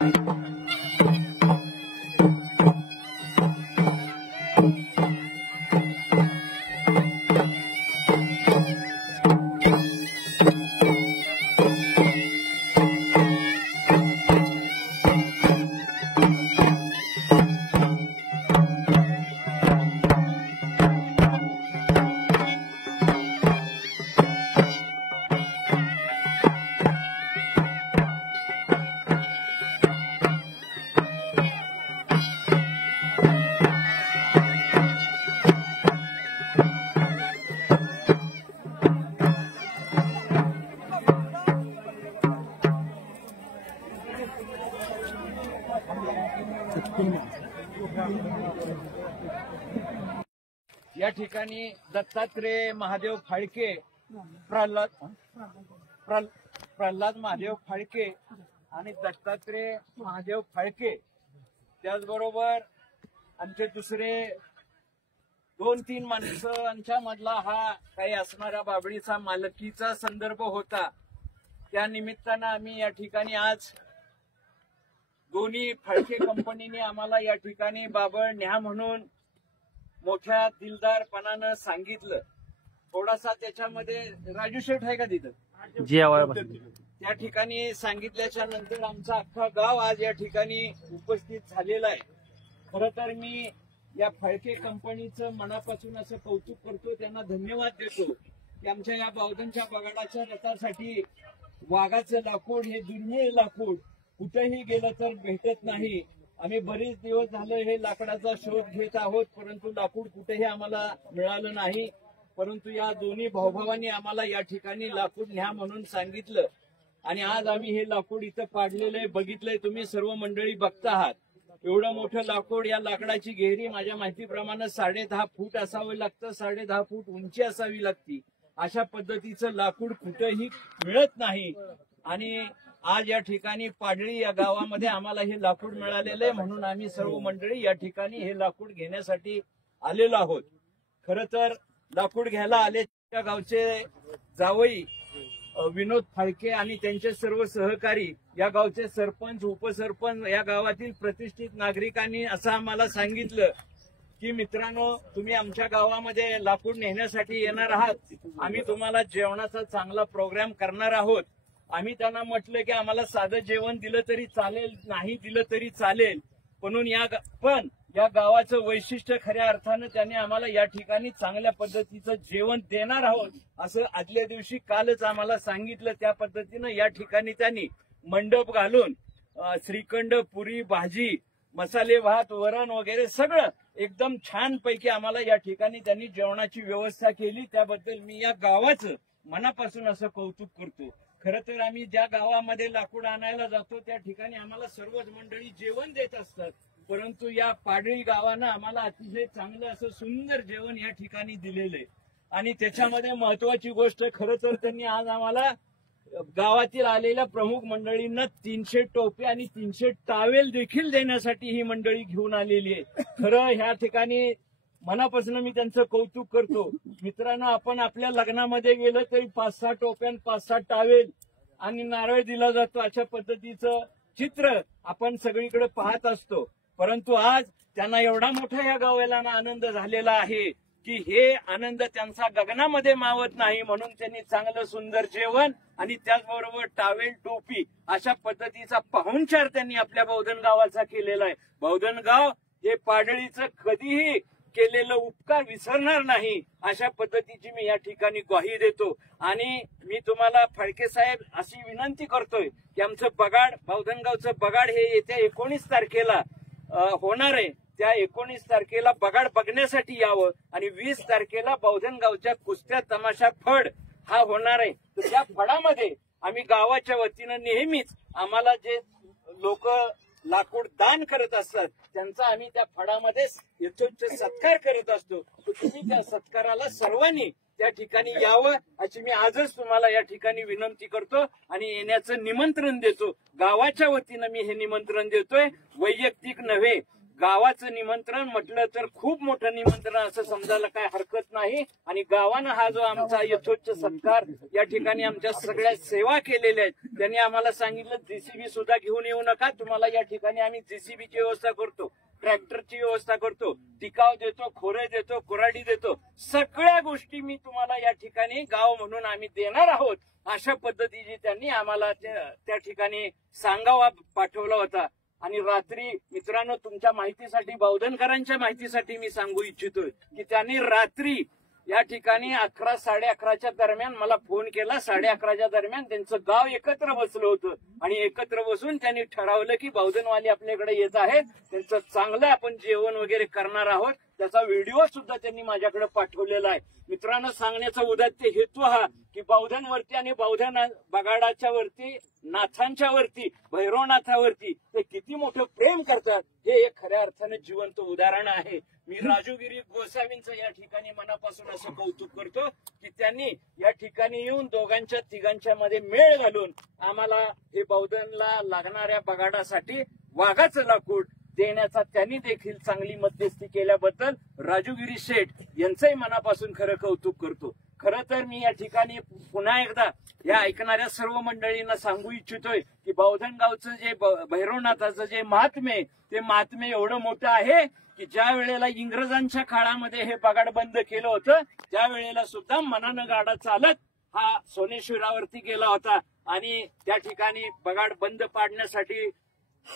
या ठिकाणी दत्तात्रेय महादेव फाळके, प्रल्हाद महादेव फाळके आणि दत्तात्रेय महादेव फाळके, त्याचबरोबर आमचे दुसरे 2-3 माणसांच्या मधला हा काही असणाऱ्या बाबळीचा मालकीचा संदर्भ होता। त्या निमित्तानं आम्ही या ठिकाणी आज दोन्ही फाळके कंपनीने आम्हाला या ठिकाणी बाबळ न्या म्हणून मोठ्या दिलदारपणानं सांगितलं। थोडासा त्याच्यामध्ये राजू शेठ आहे का तिथं जी त्या ठिकाणी सांगितल्याच्या नंतर आमचा अख्खा गाव आज या ठिकाणी उपस्थित झालेला आहे। खरं तर मी या फाळके कंपनीचं मनापासून असं कौतुक करतो, त्यांना धन्यवाद देतो की आमच्या या बावधनच्या बगाडाच्या रथासाठी वाघाचं लाकूड हे दुर्मिळ लाकूड कुठेही गेलं तर भेटत नाही। आम्ही बरेच दिवस झालं हे लाकडाचा शोध घेत आहोत, परंतु लाकूड कुठेही आम्हाला मिळालं नाही। परंतु या दोन्ही भाऊभावांनी आम्हाला या ठिकाणी लाकूड न्या म्हणून सांगितलं आणि आज आम्ही हे लाकूड इथं पाडलेलं आहे, बघितलंय तुम्ही सर्व मंडळी बघता आहात। एवढं मोठं लाकूड, या लाकडाची गहिरी माझ्या माहितीप्रमाणे 10.5 फूट असावं लागतं, 10.5 फूट उंची असावी लागती। अशा पद्धतीचं लाकूड कुठेही मिळत नाही आणि आज या ठिकाणी पाडळी या गावामध्ये आम्हाला हे लाकूड मिळालेलं आहे, म्हणून आम्ही सर्व मंडळी या ठिकाणी हे लाकूड घेण्यासाठी आलेलो आहोत। खरं तर लाकूड घ्यायला आले त्या गावचे जावई विनोद फाळके आणि त्यांचे सर्व सहकारी, या गावचे सरपंच, उपसरपंच, या गावातील प्रतिष्ठित नागरिकांनी असं आम्हाला सांगितलं की मित्रांनो, तुम्ही आमच्या गावामध्ये लाकूड नेण्यासाठी येणार आहात, आम्ही तुम्हाला जेवणाचा चांगला प्रोग्राम करणार आहोत। आम्ही त्यांना म्हटलं की आम्हाला साधं जेवण दिलं तरी चालेल, नाही दिलं तरी चालेल, पण या गावाचं वैशिष्ट्य खऱ्या अर्थानं त्यांनी आम्हाला या ठिकाणी चांगल्या पद्धतीचं जेवण देणार आहोत असं आदल्या दिवशी कालच आम्हाला सांगितलं। त्या पद्धतीनं या ठिकाणी त्यांनी मंडप घालून श्रीखंड, पुरी, भाजी, मसाले भात, वरण वगैरे सगळं एकदम छान पैकी आम्हाला या ठिकाणी त्यांनी जेवणाची व्यवस्था केली। त्याबद्दल मी या गावाचं मनापासून असं कौतुक करतो। खरं तर आम्ही ज्या गावामध्ये लाकूड आणायला जातो त्या ठिकाणी आम्हाला सर्वच मंडळी जेवण देत असतात, परंतु या पाडळी गावानं आम्हाला अतिशय चांगलं असं सुंदर जेवण या ठिकाणी दिलेलं आहे। आणि त्याच्यामध्ये महत्वाची गोष्ट, खरं तर त्यांनी आज आम्हाला गावातील आलेल्या प्रमुख मंडळींना 300 टोपे आणि 300 टावेल देखील देण्यासाठी ही मंडळी घेऊन आलेली आहे। खरं ह्या ठिकाणी मनापासून मी त्यांचं कौतुक करतो। मित्रांनो, आपण आपल्या लग्नामध्ये गेलं तरी 5-6 टोप्या, 5-6 टावेल आणि नारळ दिला जातो, अशा पद्धतीचं चित्र आपण सगळीकडे पाहत असतो। परंतु आज त्यांना एवढा मोठा या गावाला आनंद झालेला आहे की हे आनंद त्यांचा गगनामध्ये मावत नाही, म्हणून त्यांनी चांगलं सुंदर जेवण आणि त्याचबरोबर टावेल, टोपी अशा पद्धतीचा पाहुणचार त्यांनी आपल्या बौद्धन गावाचा केलेला आहे। बौद्धन गाव हे पाडळीचं कधीही केलेलं उपकार विसरणार नाही, अशा पद्धतीची मी या ठिकाणी ग्वाही देतो। आणि मी तुम्हाला फाळके साहेब अशी विनंती करतोय की आमचं बगाड, बौद्धनगावचं बगाड हे येत्या 19 तारखेला होणार आहे, त्या 19 तारखेला बगाड बघण्यासाठी यावं आणि 20 तारखेला बौद्धनगावच्या कुस्त्या तमाशा फड हा होणार आहे। तर त्या फडामध्ये आम्ही गावाच्या वतीनं नेहमीच आम्हाला जे लोक लाकूड दान करत असतात त्यांचा आम्ही त्या फडामध्ये यथोचित सत्कार करत असतो। तुम्ही त्या सत्काराला सर्वांनी त्या ठिकाणी यावं अशी मी आजच तुम्हाला या ठिकाणी विनंती करतो आणि येण्याचं निमंत्रण देतो। गावाच्या वतीनं मी हे निमंत्रण देतोय, वैयक्तिक नव्हे। गावाचं निमंत्रण म्हटलं तर खूप मोठं निमंत्रण असं समजायला काय हरकत नाही. आणि गावानं हा जो आमचा यथोच्च सत्कार या ठिकाणी आमच्या सगळ्या सेवा केलेल्या आहेत, त्यांनी आम्हाला सांगितलं जेसीबी सुद्धा घेऊन येऊ नका, तुम्हाला या ठिकाणी आम्ही जेसीबीची व्यवस्था करतो, ट्रॅक्टरची व्यवस्था करतो, टिकाव देतो, खोरे देतो, कुऱ्हाडी देतो, सगळ्या गोष्टी मी तुम्हाला या ठिकाणी गाव म्हणून आम्ही देणार आहोत. अशा पद्धतीची त्यांनी आम्हाला त्या ठिकाणी सांगावा पाठवला होता. आणि रात्री मित्रांनो, तुमच्या माहितीसाठी, बावधनकरांच्या माहितीसाठी मी सांगू इच्छितोय की त्यांनी रात्री या ठिकाणी 11, 11:30च्या दरम्यान मला फोन केला. 11:30च्या दरम्यान त्यांचं गाव एकत्र बसलं होतं आणि एकत्र बसून त्यांनी ठरवलं की बावधनवाली आपल्याकडे येत आहेत, त्यांचं चांगलं आपण जेवण वगैरे करणार आहोत. त्याचा व्हिडिओ सुद्धा त्यांनी माझ्याकडे पाठवलेला आहे. मित्रांनो, सांगण्याचा उद्देश हेतू हा की बावधनवरती आणि बावधन बगाडाच्या वरती, नाथांच्या वरती, भैरवनाथावरती ते किती मोठं प्रेम करतात हे एक खऱ्या अर्थाने जिवंत उदाहरण आहे. मी राजूगिरी गोसावींचं या ठिकाणी मनापासून असं कौतुक करतो की त्यांनी या ठिकाणी येऊन दोघांच्या तिघांच्या मध्ये मेळ घालून आम्हाला हे बावधनला लागणाऱ्या बगाडासाठी वाघाचं लाकूड देण्याचा त्यांनी देखील चांगली मध्यस्थी केल्याबद्दल राजूगिरी शेठ यांचंही मनापासून खरं कौतुक करतो. खरं तर मी या ठिकाणी पुन्हा एकदा या ऐकणाऱ्या सर्व मंडळींना सांगू इच्छितोय की बावधन गावचं जे भैरवनाथाचं जे महात्म्य, ते महात्म्य एवढं मोठं आहे की ज्या वेळेला इंग्रजांच्या काळामध्ये हे बगाड बंद केलं होतं, त्या वेळेला सुद्धा मनानं गाडा चालत हा सोनेश्वरावरती गेला होता आणि त्या ठिकाणी बगाड बंद पाडण्यासाठी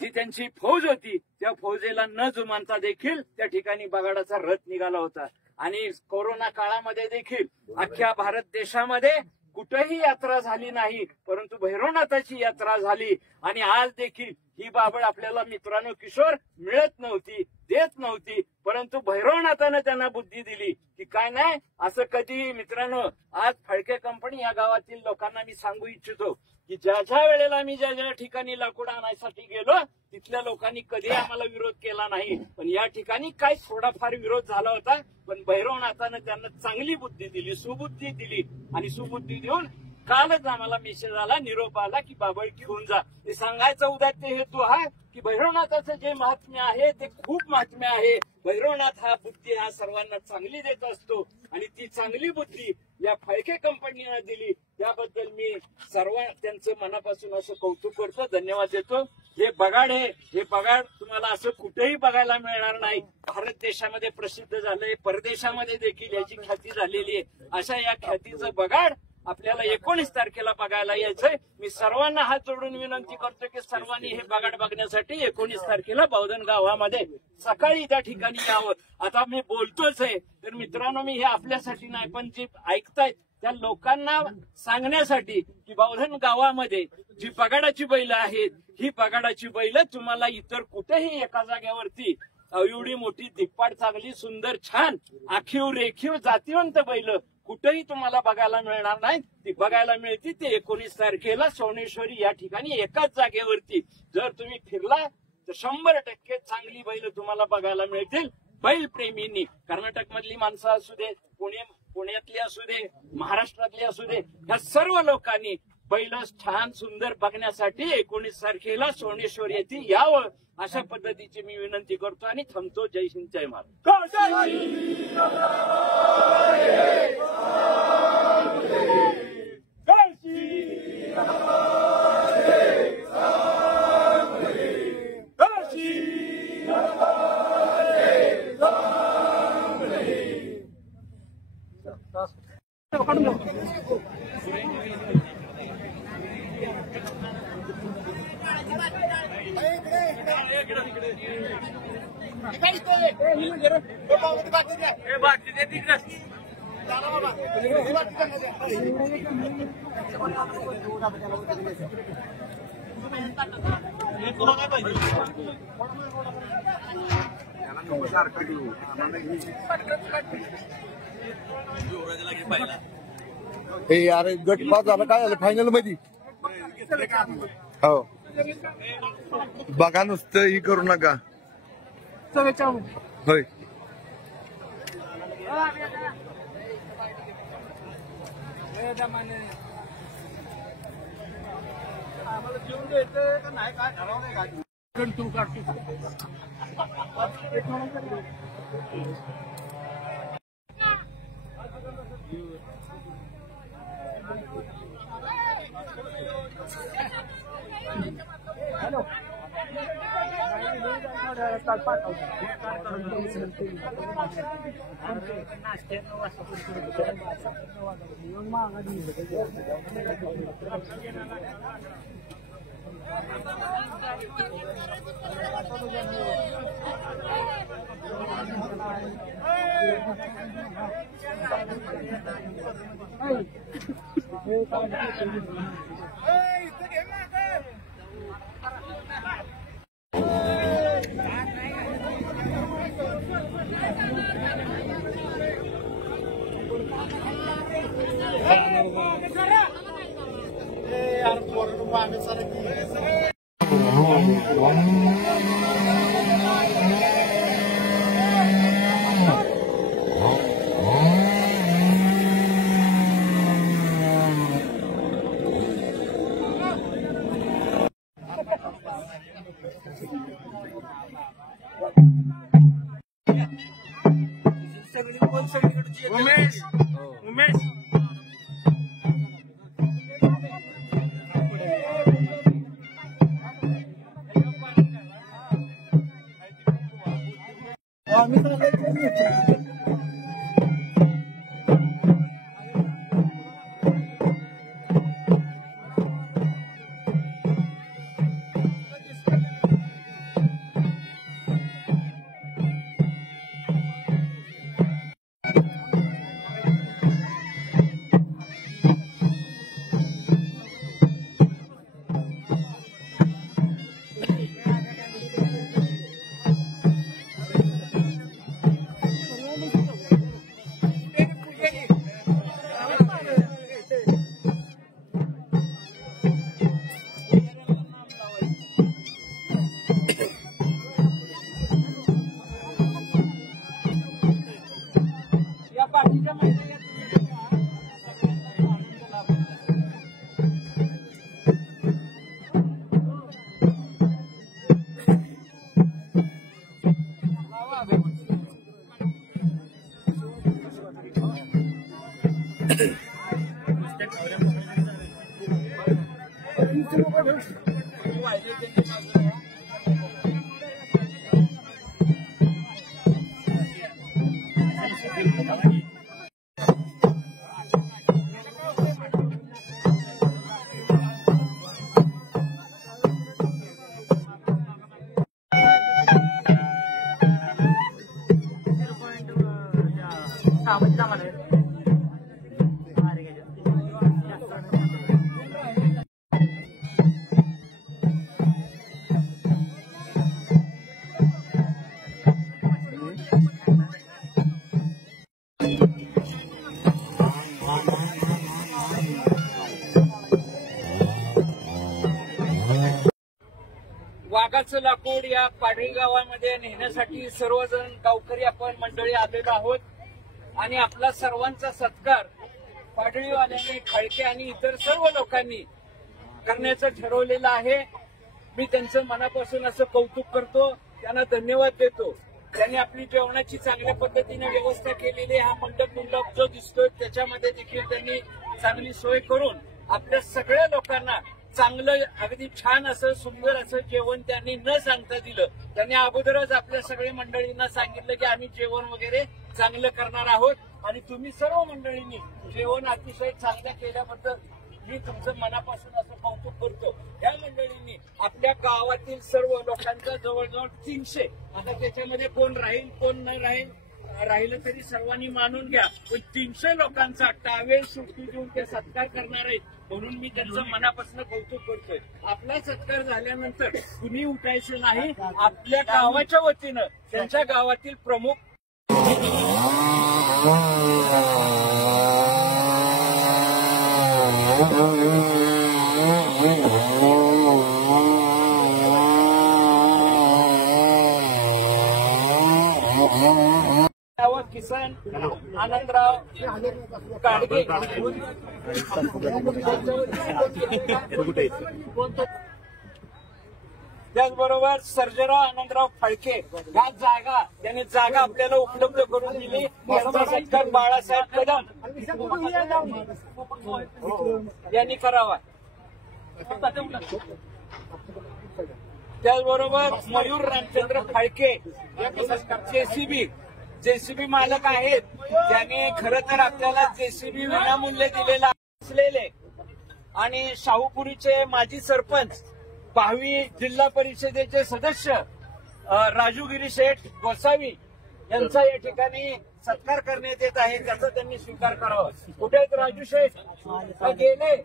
जी त्यांची फौज होती, त्या फौजेला न जुमानता देखील त्या ठिकाणी बगाडाचा रथ निघाला होता. आणि कोरोना काळामध्ये देखील अख्ख्या भारत देशामध्ये कुठेही यात्रा झाली नाही, परंतु भैरवनाथाची यात्रा झाली. आणि आज देखील ही बाबळ आपल्याला मित्रांनो किशोर मिळत नव्हती, देत नव्हती, परंतु भैरवनाथानं त्यांना बुद्धी दिली की काय नाही असं कधी. मित्रांनो, आज फळके कंपनी या गावातील लोकांना मी सांगू इच्छितो की ज्या ज्या वेळेला मी ज्या ज्या ठिकाणी लाकूड आणायसाठी गेलो तिथल्या लोकांनी कधी आम्हाला विरोध केला नाही, पण या ठिकाणी काय थोडाफार विरोध झाला होता. पण भैरवनाथानं त्यांना चांगली बुद्धी दिली, सुबुद्धी दिली आणि सुबुद्धी देऊन कालच आम्हाला मेसेज आला, निरोप आला की बाबळ घेऊन जा. ते सांगायचा उद्देश हेतू हा की भैरवनाथाचं जे महात्म्य आहे ते खूप महात्म्य आहे. भैरवनाथ हा बुद्धी हा सर्वांना चांगली देत असतो आणि ती चांगली बुद्धी या फळके कंपनीनं दिली, त्याबद्दल मी सर्व त्यांचं मनापासून असं कौतुक करतो, धन्यवाद देतो. हे बगाड तुम्हाला असं कुठेही बघायला मिळणार नाही. भारत देशामध्ये प्रसिद्ध झालंय, परदेशामध्ये देखील याची ख्याती झालेली आहे. अशा या ख्यातीचं बगाड आपल्याला 19 तारखेला बघायला यायचंय. मी सर्वांना हात जोडून विनंती करतो की सर्वांनी हे बगाड बघण्यासाठी 19 तारखेला बावधन गावामध्ये सकाळी त्या ठिकाणी यावं. आता मी बोलतोच आहे, तर मित्रांनो मी हे आपल्यासाठी नाही पण जे ऐकतायत त्या लोकांना सांगण्यासाठी की बावधन गावामध्ये जी बगाडाची बैल आहेत, ही बगाडाची बैल तुम्हाला इतर कुठेही एका जागेवरती एवढी मोठी धिप्पाड, चांगली, सुंदर, छान, आखीव रेखीव, जातीवंत बैल कुठेही तुम्हाला बघायला मिळणार नाही. ती बघायला मिळते ते 19 तारखेला सोनेश्वरी या ठिकाणी एकाच जागेवरती. जर तुम्ही फिरला तर 100% चांगली बैल तुम्हाला बघायला मिळतील. बैल प्रेमींनी, कर्नाटक मधली माणसं असू दे, पुण्यातली असू दे, महाराष्ट्रातली असू दे, या सर्व लोकांनी बैल छान सुंदर बघण्यासाठी 19 तारखेला सोनेश्वर येथे यावं अशा पद्धतीची मी विनंती करतो आणि थांबतो. जय हिंद, जय महाराष्ट्र. हे यार गट पास झाला, काय झालं फायनल मध्ये? हो बघा, नुसतं ही करू नका. होय आम्हाला जेवण द्यायचं का नाही, काय ठरवलंय का? कंट्रोल काढतो. उमेश उमेश वाघाचं लाकूड या पाडळी गावामध्ये नेण्यासाठी सर्वजण गावकरी आपण मंडळी आलेलो आहोत आणि आपला सर्वांचा सत्कार पाडळीवाल्यांनी, खळके आणि इतर सर्व लोकांनी करण्याचं ठरवलेलं आहे. मी त्यांचं मनापासून असं कौतुक करतो, त्यांना धन्यवाद देतो. त्यांनी आपली जेवणाची चांगल्या पद्धतीने व्यवस्था केलेली, हा मंडप जो दिसतोय त्याच्यामध्ये देखील त्यांनी चांगली सोय करून आपल्या सगळ्या लोकांना चांगलं अगदी छान असं सुंदर असं जेवण त्यांनी न सांगता दिलं. त्यांनी अगोदरच आपल्या सगळ्या मंडळींना सांगितलं की आम्ही जेवण वगैरे चांगलं करणार आहोत आणि तुम्ही सर्व मंडळींनी जेवण अतिशय चांगलं केल्याबद्दल मी तुमचं मनापासून असं कौतुक करतो. या मंडळींनी आपल्या गावातील सर्व लोकांचा जवळजवळ 300, आता त्याच्यामध्ये कोण राहील कोण नाही राहिलं तरी सर्वांनी मानून घ्या, पण 300 लोकांचा टावेल सुट्टी देऊन ते सत्कार करणार आहेत. म्हणून मी त्यांचं मनापासून कौतुक करतोय. आपला सत्कार झाल्यानंतर कुणी उठायचं नाही. आपल्या गावाच्या वतीनं त्यांच्या गावातील प्रमुख किसन आनंदराव गाडगे त्याचबरोबर सर्जेराव आनंदराव फाळके ह्या जागा त्यांनी जागा आपल्याला उपलब्ध करून दिली. त्यांचा सत्कार बाळासाहेब कदम यांनी करावा. त्याचबरोबर मयूर रामचंद्र फाळके जेसीबी मालक आहेत. त्यांनी खरं तर आपल्याला जेसीबी विनामूल्य दिलेला असलेले आणि शाहूपुरीचे माजी सरपंच, भावी जिल्हा परिषदेचे सदस्य राजूगिरी शेठ गोसावी यांचा या ठिकाणी सत्कार करण्यात येत आहे. त्याचा त्यांनी स्वीकार करावा. कुठे आहेत राजू शेठ? गेले.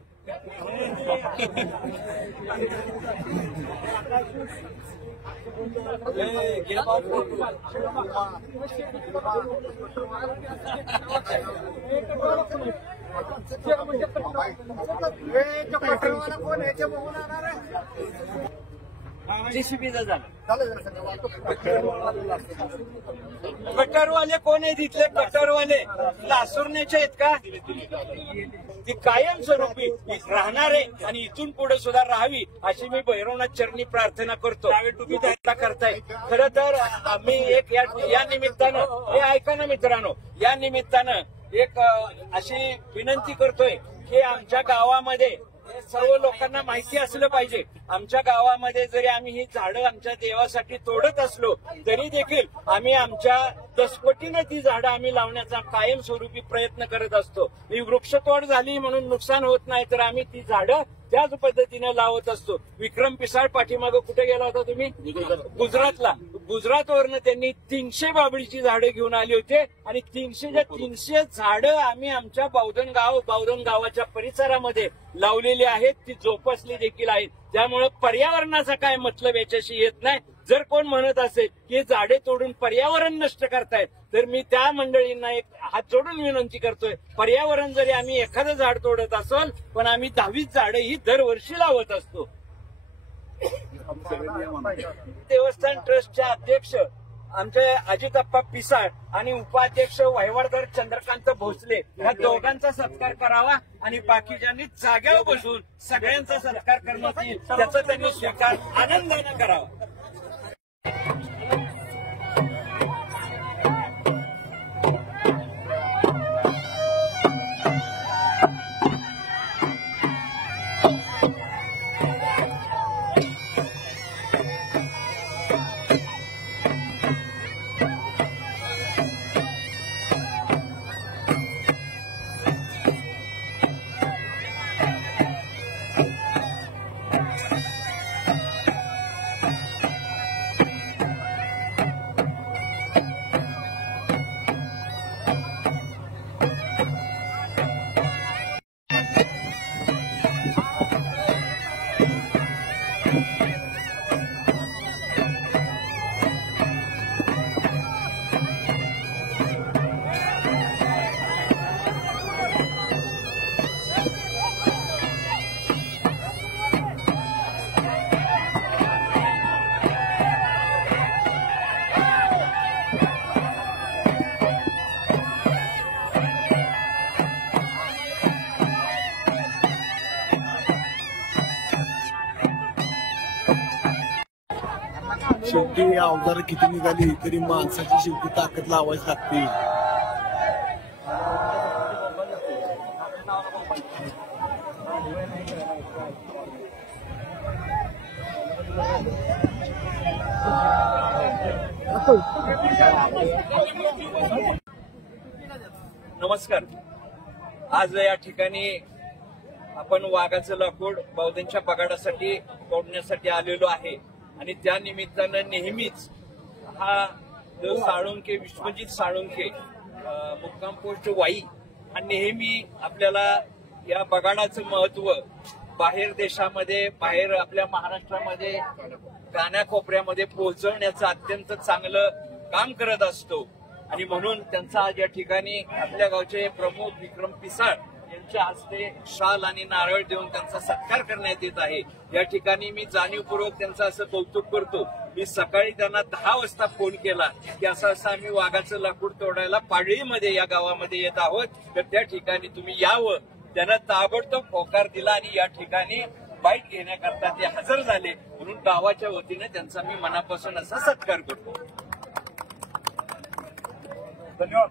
जेसीबीचा झाला. कटरवाले कोण आहेत इथले? कटरवाले लासुरण्याचे आहेत का? ती कायमस्वरूपी राहणार आहे आणि इथून पुढे सुद्धा राहावी अशी मी भैरवनाथ चरणी प्रार्थना करतो. तुम्ही त्याला करताय. खरं तर आम्ही एक या निमित्तानं हे ऐका ना मित्रांनो, या निमित्तानं एक अशी विनंती करतोय की आमच्या गावामध्ये सर्व लोकांना माहिती असलं पाहिजे. आमच्या गावामध्ये जरी आम्ही ही झाडं आमच्या देवासाठी तोडत असलो तरी देखील आम्ही आमच्या दसपटीनं ती झाडं आम्ही लावण्याचा कायमस्वरूपी प्रयत्न करत असतो. ही वृक्षतोड झाली म्हणून नुकसान होत नाही, तर आम्ही ती झाडं त्याच पद्धतीने लावत असतो. विक्रम पिसाळ पाठीमागं कुठे गेला होता तुम्ही? गुजरातला. गुजरातवरनं त्यांनी 300 बाबळीची झाडं घेऊन आली होती आणि 300 झाडं आम्ही आमच्या बावधन गावाच्या परिसरामध्ये लावलेली आहेत. ती जोपासली देखील आहेत. त्यामुळे पर्यावरणाचा काय मतलब याच्याशी येत नाही. जर कोण म्हणत असेल की झाडे तोडून पर्यावरण नष्ट करतायत तर मी त्या मंडळींना एक हात जोडून विनंती करतोय, पर्यावरण जरी आम्ही एखादं झाड तोडत असेल पण आम्ही 10 झाडं ही दरवर्षी लावत असतो. देवस्थान ट्रस्टचे अध्यक्ष आमचे अजितप्पा पिसाळ आणि उपाध्यक्ष वहिवाटदार चंद्रकांत भोसले या दोघांचा सत्कार करावा आणि बाकीच्यांनी जाग्यावर बसून सगळ्यांचा सत्कार करण्यात येईल त्याचा त्यांनी स्वीकार आनंदाने करावा. शेवटी अवजार किती निघाली तरी माणसाची शेवटी ताकद लावायची लागते. नमस्कार. आज या ठिकाणी आपण वाघाचं लाकूड बौद्धांच्या पगाडासाठी तोडण्यासाठी आलेलो आहे आणि त्या निमित्तानं नेहमीच हा जो साळुंखे विश्वजित साळुंखे मुक्काम पोस्ट वाई हा नेहमी आपल्याला या बगाडाचं महत्व बाहेर देशामध्ये बाहेर आपल्या महाराष्ट्रामध्ये कानाकोपऱ्यामध्ये पोहोचवण्याचं अत्यंत चांगलं काम करत असतो आणि म्हणून त्यांचा आज या ठिकाणी आपल्या गावचे प्रमुख विक्रम पिसाळ यांच्या हस्ते शाल आणि नारळ देऊन त्यांचा सत्कार करण्यात येत आहे. या ठिकाणी मी जाणीवपूर्वक त्यांचं असं कौतुक करतो. मी सकाळी त्यांना 10 वाजता फोन केला की असं आम्ही वाघाचं लाकूड तोडायला पाडळीमध्ये या गावामध्ये येत आहोत तर त्या ठिकाणी तुम्ही यावं. त्यांना ताबडतोब होकार दिला आणि या ठिकाणी बाईट घेण्याकरता ते हजर झाले, म्हणून गावाच्या वतीने त्यांचा मी मनापासून असा सत्कार करतो. धन्यवाद.